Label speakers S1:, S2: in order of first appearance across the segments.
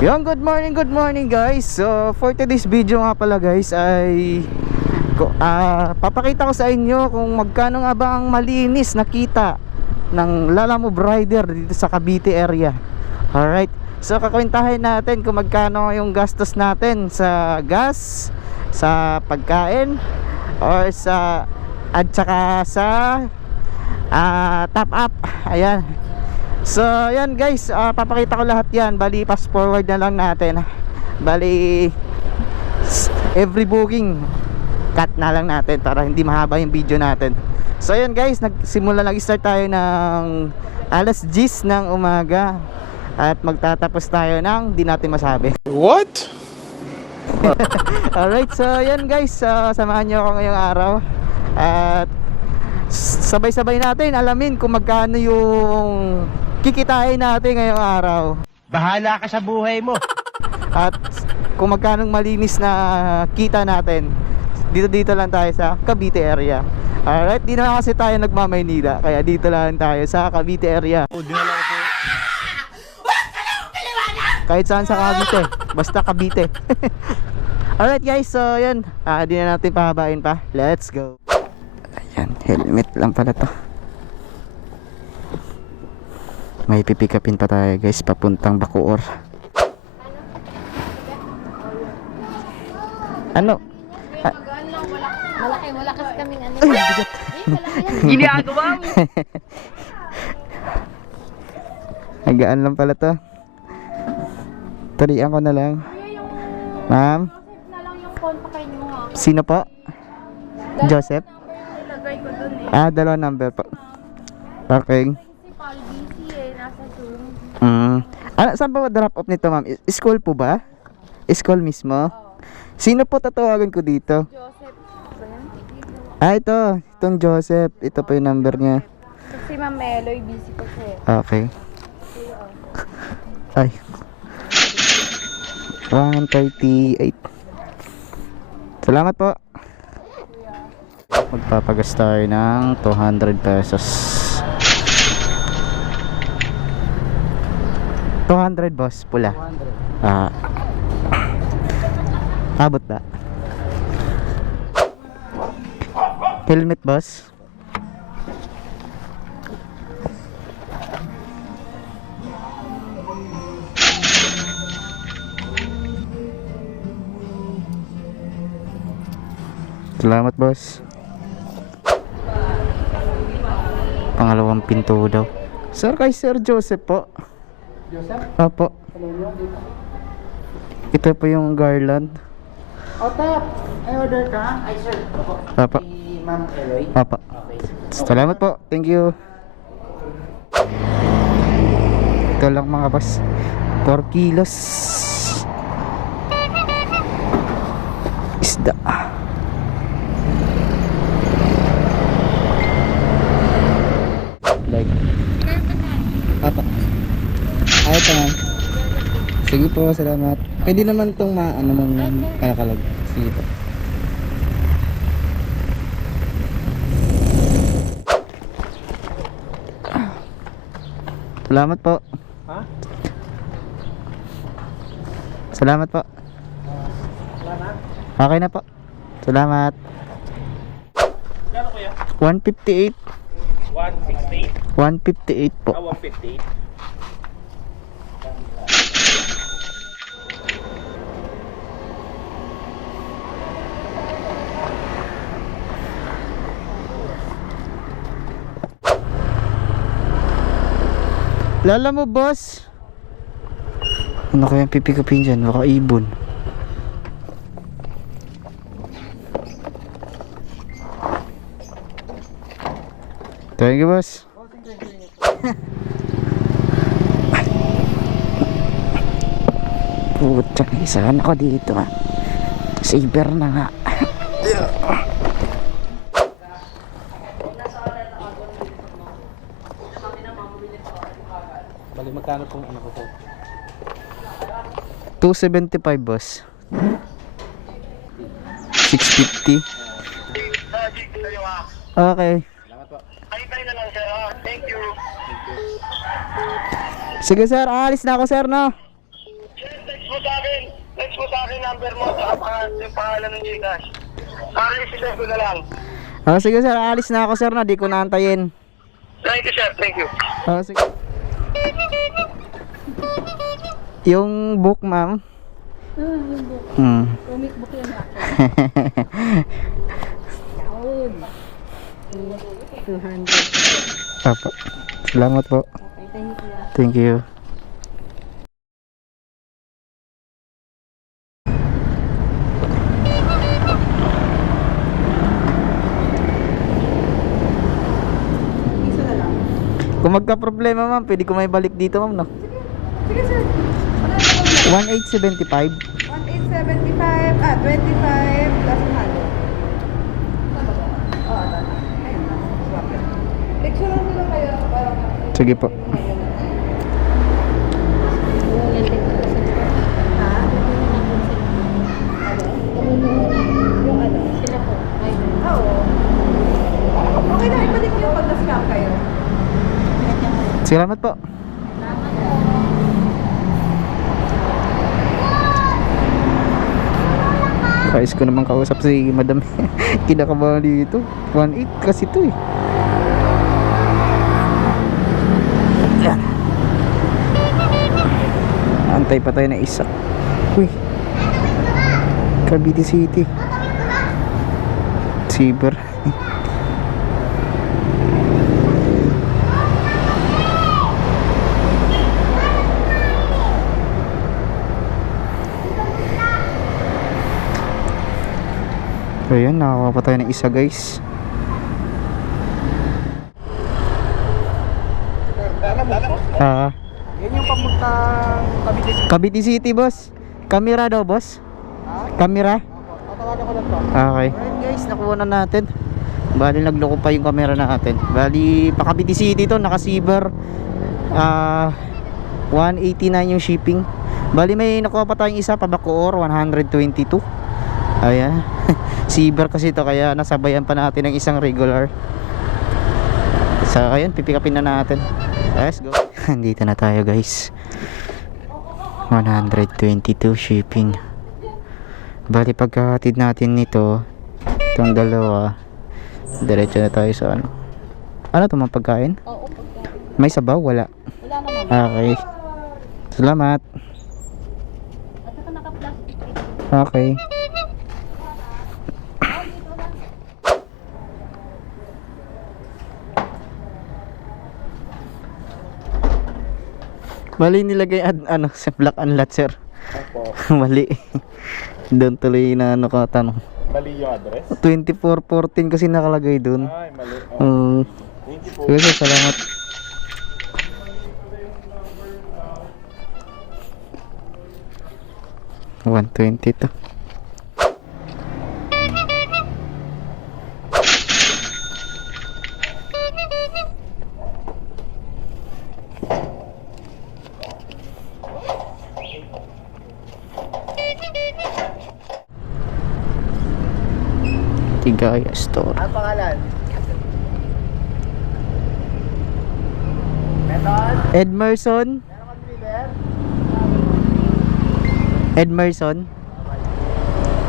S1: Yung good morning, good morning guys. So for today's video nga pala guys ay ah, papakita ko sa inyo kung magkano nga ba ang malinis na kita ng Lalamove Rider dito sa Cavite area. Alright. So kakwentahin natin kung magkano yung gastos natin sa gas, sa pagkain, or sa at saka sa ah, top up. Ayan. So, yan guys, ah, papakita ko lahat yan. Bali, fast forward na lang natin. Bali, every booking, cut na lang natin para hindi mahaba yung video natin. So, yan guys, nagsimula nag-start tayo ng alas 10 ng umaga. At magtatapos tayo ng di natin masabi.
S2: What?
S1: Alright, so yan guys, ah, samahan nyo ako ngayong araw. At sabay-sabay natin alamin kung magkano yung kikitain natin ngayong araw.
S2: Bahala ka sa buhay mo.
S1: At kung magkano malinis na kita natin. Dito dito lang tayo sa Cavite area. Alright, di na kasi tayo nagmamaynila. Kaya dito lang tayo sa Cavite area. Kahit saan sa Cavite. Basta Cavite. Alright guys, so yan. Ah, di na natin pahabain pa. Let's go. Ayan, helmet lang pala to. May pipikapin pa tayo guys, papuntang Bacoor. Ano?
S3: Wala. Malaki, wala kasi kaming ano.
S1: Ay, bigat.
S3: Eh.
S2: Ginagawa mo.
S1: Nagaan lang pala to. Turian ko na lang. Ma'am, sino po? Joseph?
S3: Eh.
S1: Ah, dalawa number po. Okay. Mm. Ano, saan ba drop off nito, ma'am? School po ba? School mismo? Sino po tatawagan ko dito? Ah, ito. Itong Joseph. Ito po yung number niya.
S3: Si Ma'am Meloy, busy pa siya eh.
S1: Okay. Ay. 138. Salamat po. Magpapagas tayo ng 200 pesos. 200 boss, pula. Ah. Abot ba? Helmet boss. Salamat boss. Pangalawang pinto daw. Sir, kay Sir Joseph po.
S2: Joseph,
S1: Opo.
S2: hello nyo dito.
S1: Ito po yung garland.
S2: O, tap. Ay, order ka? Ay, sir. Opo.
S1: Opo.
S2: Si Ma'am Eloy.
S1: Opo.
S2: Okay.
S1: Salamat po. Thank you. Ito lang mga boss. 4 kilos. Isda. Like. Apa. Ito ma'am. Sige po, salamat. Pwede naman itong ma, ano mong kakalag. Sige po. Salamat po.
S2: Ha?
S1: Salamat po.
S2: Salamat.
S1: Okay na po. Salamat.
S2: Gano kuya?
S1: 158.
S2: 168.
S1: 158 po.
S2: Ah, 158.
S1: Lala mo, boss. Ano kaya pipikapin dyan? Baka ibon. Thank you, boss. Puta, na ako dito ah. Saber na nga.
S2: Bali, magkano pong ano ko po?
S1: 275 boss 650 Okay
S2: Salamat po.
S1: Sige sir, aalis na ako sir no
S4: mo sa akin number mo at pangalan, yung pangalan ng Gcash. Para i-send ko na lang.
S1: Ah, sige sir, alis na ako sir na, di ko naantayin.
S4: Thank you, sir. Thank you.
S1: Ah, sige. Yung book, ma'am. Hmm.
S3: Comic book yun ako. 200.
S1: Apo. Salamat po.
S3: Okay, thank you.
S1: Thank you. Kung magka-problema ma'am, pwede ko may balik dito ma'am, no?
S3: Sige sir. Na problem.
S1: 1875.
S3: 1875, ah, 25 plus 100. Tama ba? Oo, tama. Ayun na. Swap yun. Picture lang sila kayo
S1: Sige po. Salamat po. Kais ko naman kausap si madam. Kinakabahan dito. 1.8 kasi to eh. Yan. Antay pa tayo na isa. Uy. Cavite City. Cyber. Nakakuha pa tayo ng isa guys. Ah,
S2: Yan yung pamuntang Cavite City.
S1: Cavite City boss. Camera daw boss. Camera.
S2: Ko lang to.
S1: Okay. Alright guys, nakuha na natin. Bali nagloko pa yung camera natin. Bali pa Cavite City to, naka-silver. Ah 189 yung shipping. Bali may nakuha pa tayong isa pa Bacoor 122. Ayan. Silver kasi to kaya nasabayan pa natin ng isang regular. So ayun, pipikapin na natin. Let's go. Dito na tayo guys. 122 shipping. Bali pagkahatid natin nito, itong dalawa, diretso na tayo sa ano. Ano to mga pagkain?
S3: Oo, pagka.
S1: May sabaw? Wala.
S3: Wala naman.
S1: Okay. Salamat.
S3: At saka naka-plastic ito.
S1: Okay. Mali nilagay ad, ano sa black unlat sir.
S2: Opo.
S1: Mali. Doon tuloy na ano ka tanong.
S2: Mali yung address?
S1: 2414 kasi nakalagay doon.
S2: Ay, mali.
S1: Um,
S2: Thank you po.
S1: sir, salamat. One twenty to. Tigaya store.
S2: Ano pangalan? Meron kang dealer?
S1: Edmerson.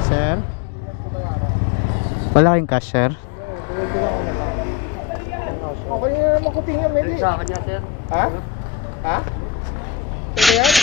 S1: Sir? Wala kayong cash, sir?
S2: Okay na naman kuting yan, Meli.
S4: Sa kanya, sir.
S2: Ha? Ha? Pwede yan?